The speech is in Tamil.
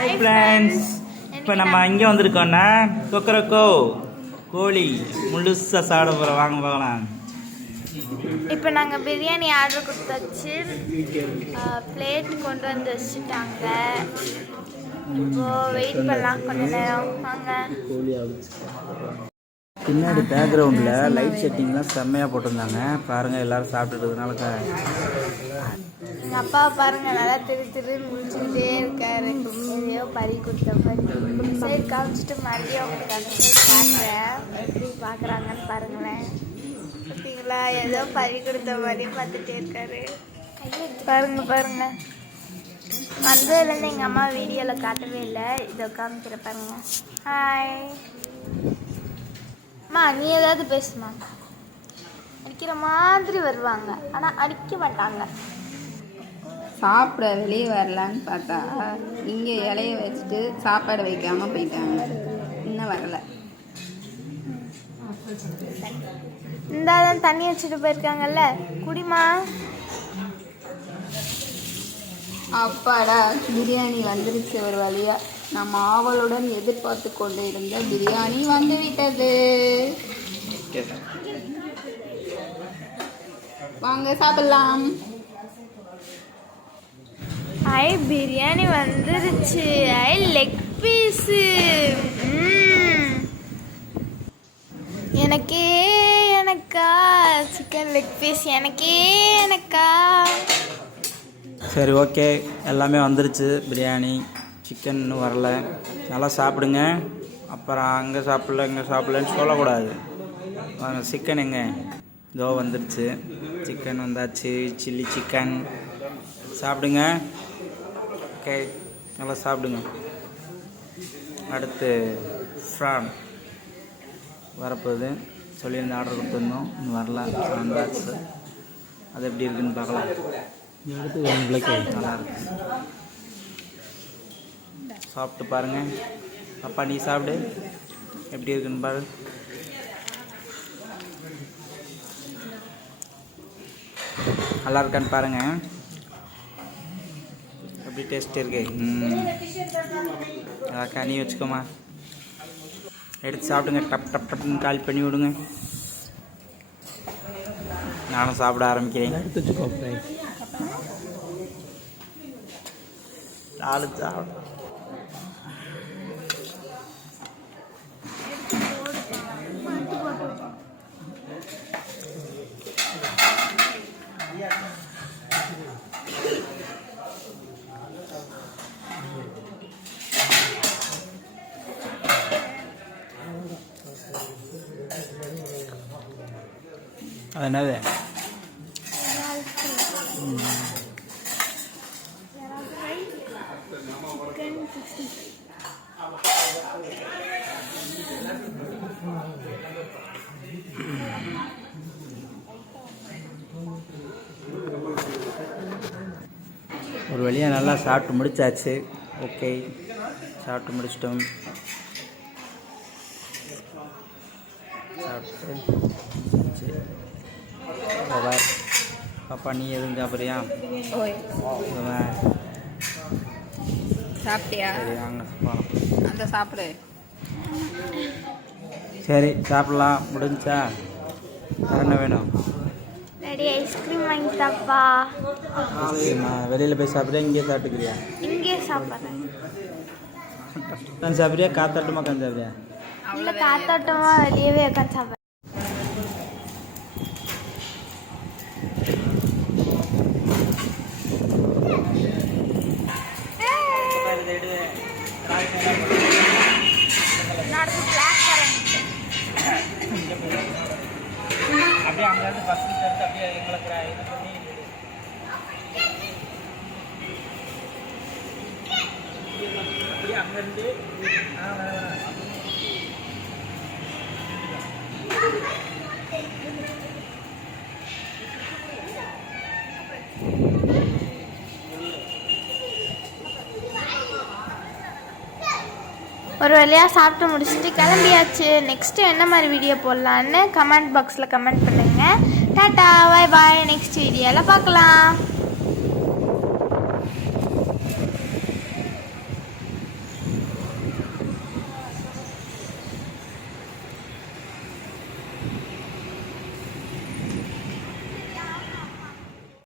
ஹாய் ஃப்ரெண்ட்ஸ், இப்போ நம்ம இங்கே வந்திருக்கோன்னா கொக்கரக்கோ கோழி முழுசாக சாப்பிட போகிறோம். வாங்க பார்க்கலாம். இப்போ நாங்கள் பிரியாணி ஆர்டர் கொடுத்தாச்சு. பிளேட் கொண்டு வந்து வச்சுட்டாங்க. இப்போ வெயிட் பண்ணலாம் கொஞ்ச நேரம். வாங்க. பின்னாடி பேக்ரவுண்டில் லைட் செட்டிங்லாம் செம்மையாக போட்டிருந்தாங்க. பாருங்கள், எல்லோரும் சாப்பிட்டுட்டதுனால எங்கள் அப்பா பாருங்கள், நல்லா திரு முடிச்சுக்கிட்டே இருக்காரு. எதையோ பறி கொடுத்த மாதிரி சைடு காமிச்சிட்டு மறுபடியும் அவங்களுக்கு அந்த சைடு பார்க்குறேன். எப்படி பார்க்குறாங்கன்னு பாருங்களேன். பார்த்தீங்களா, ஏதோ பறி கொடுத்த மாதிரி பார்த்துட்டே இருக்காரு. பாருங்க வந்ததுலேருந்து எங்கள் அம்மா வீடியோவில் காட்டவே இல்லை. இதை காமிக்கிற பாருங்க. ஹாய் அம்மா, நீ ஏதாவது பேசுமா? அடிக்கிற மாதிரி வருவாங்க, ஆனால் அடிக்க மாட்டாங்க. சாப்பிட வெளியே வரலான்னு பார்த்தா இங்கே இலைய வச்சுட்டு சாப்பாடு வைக்காமல் போயிட்டாங்க. இன்னும் வரலை. இந்தாதான் தண்ணி வச்சுட்டு போயிருக்காங்கல்ல, குடிமா. அப்பாடா, பிரியாணி வந்துருச்சு ஒரு வழியா. நம்ம ஆவலுடன் எதிர்பார்த்து கொண்டு இருந்த பிரியாணி வந்துவிட்டது. வாங்க சாப்பிடலாம். ஐ பிரியாணி வந்துருச்சு. ஐ லெக் பீஸு. எனக்கா சிக்கன் லெக் பீஸ் எனக்கா. சரி, ஓகே, எல்லாமே வந்துருச்சு. பிரியாணி, சிக்கன் இன்னும் வரல. நல்லா சாப்பிடுங்க. அப்புறம் அங்கே சாப்பிடல இங்கே சாப்பிடலன்னு சொல்லக்கூடாது. வாங்க, சிக்கன் எங்கே? இதோ வந்துருச்சு. சிக்கன் வந்தாச்சு. சில்லி சிக்கன் சாப்பிடுங்க. ஓகே, நல்லா சாப்பிடுங்க. அடுத்து ஃப்ரான் வரப்போகுது. சொல்லியிருந்த ஆர்டர் கொடுத்துருந்தோம், இன்னும் வரல. வந்தாச்சு. அது எப்படி இருக்குதுன்னு பார்க்கலாம். அடுத்து நல்லா இருக்கு. சாப்பிட்டு பாருங்கள். அப்பா, நீ சாப்பிடு, எப்படி இருக்குன்னு பாரு. நல்லா இருக்கான்னு பாருங்கள். எப்படி டேஸ்ட் இருக்கு? அக்கா, நீ வச்சுக்கோமா. எடுத்து சாப்பிடுங்க. டப் டப் டப்னு கால் பண்ணி விடுங்க. நானும் சாப்பிட ஆரம்பிக்கிறேன். எடுத்து வச்சுக்கோ. நாலு சாப்பிட அது என்னது? ஒரு வழியாக நல்லா சாப்பிட்டு முடிச்சாச்சு. ஓகே, சாப்பிட்டு முடிச்சிட்டோம். சாப்பிட்டு பாப்பா, நீ எதுவும் சாப்பிட்றியா? சாப்பிட்டியா? சரி, வாங்க போகலாம். அந்த சாப்பிடு. சரி, சாப்பிடலாம். முடிஞ்சா வேறு என்ன வேணும்? ரெடி, ஐஸ்கிரீம் வாங்கி தாப்பா. ஐஸ்கிரீமா? வெளியில் போய் சாப்பிட்றியா, இங்கே சாப்பிட்டுக்கிறியா? இங்கே சாப்பிட்றேன். உட்காந்து சாப்பிட்றியா, காத்தாட்டமாக உட்காந்து சாப்பிட்றியா? இல்லை, காத்தாட்டமாக வெளியவே உட்காந்து சாப்பிட்றேன். அப்படியே அங்கேருந்து பஸ்ஸுக்கு எடுத்து அப்படியே எங்களுக்கு இது பண்ணி அப்படியே அங்கேருந்து ஒரு வழியாக சாப்பிட்டு முடிச்சுட்டு கிளம்பியாச்சு. நெக்ஸ்ட்டு என்ன மாதிரி வீடியோ போடலான்னு கமெண்ட் பாக்ஸில் கமெண்ட் பண்ணுங்கள். டாட்டா, பாய் பாய். நெக்ஸ்ட் வீடியோவில் பார்க்கலாம்.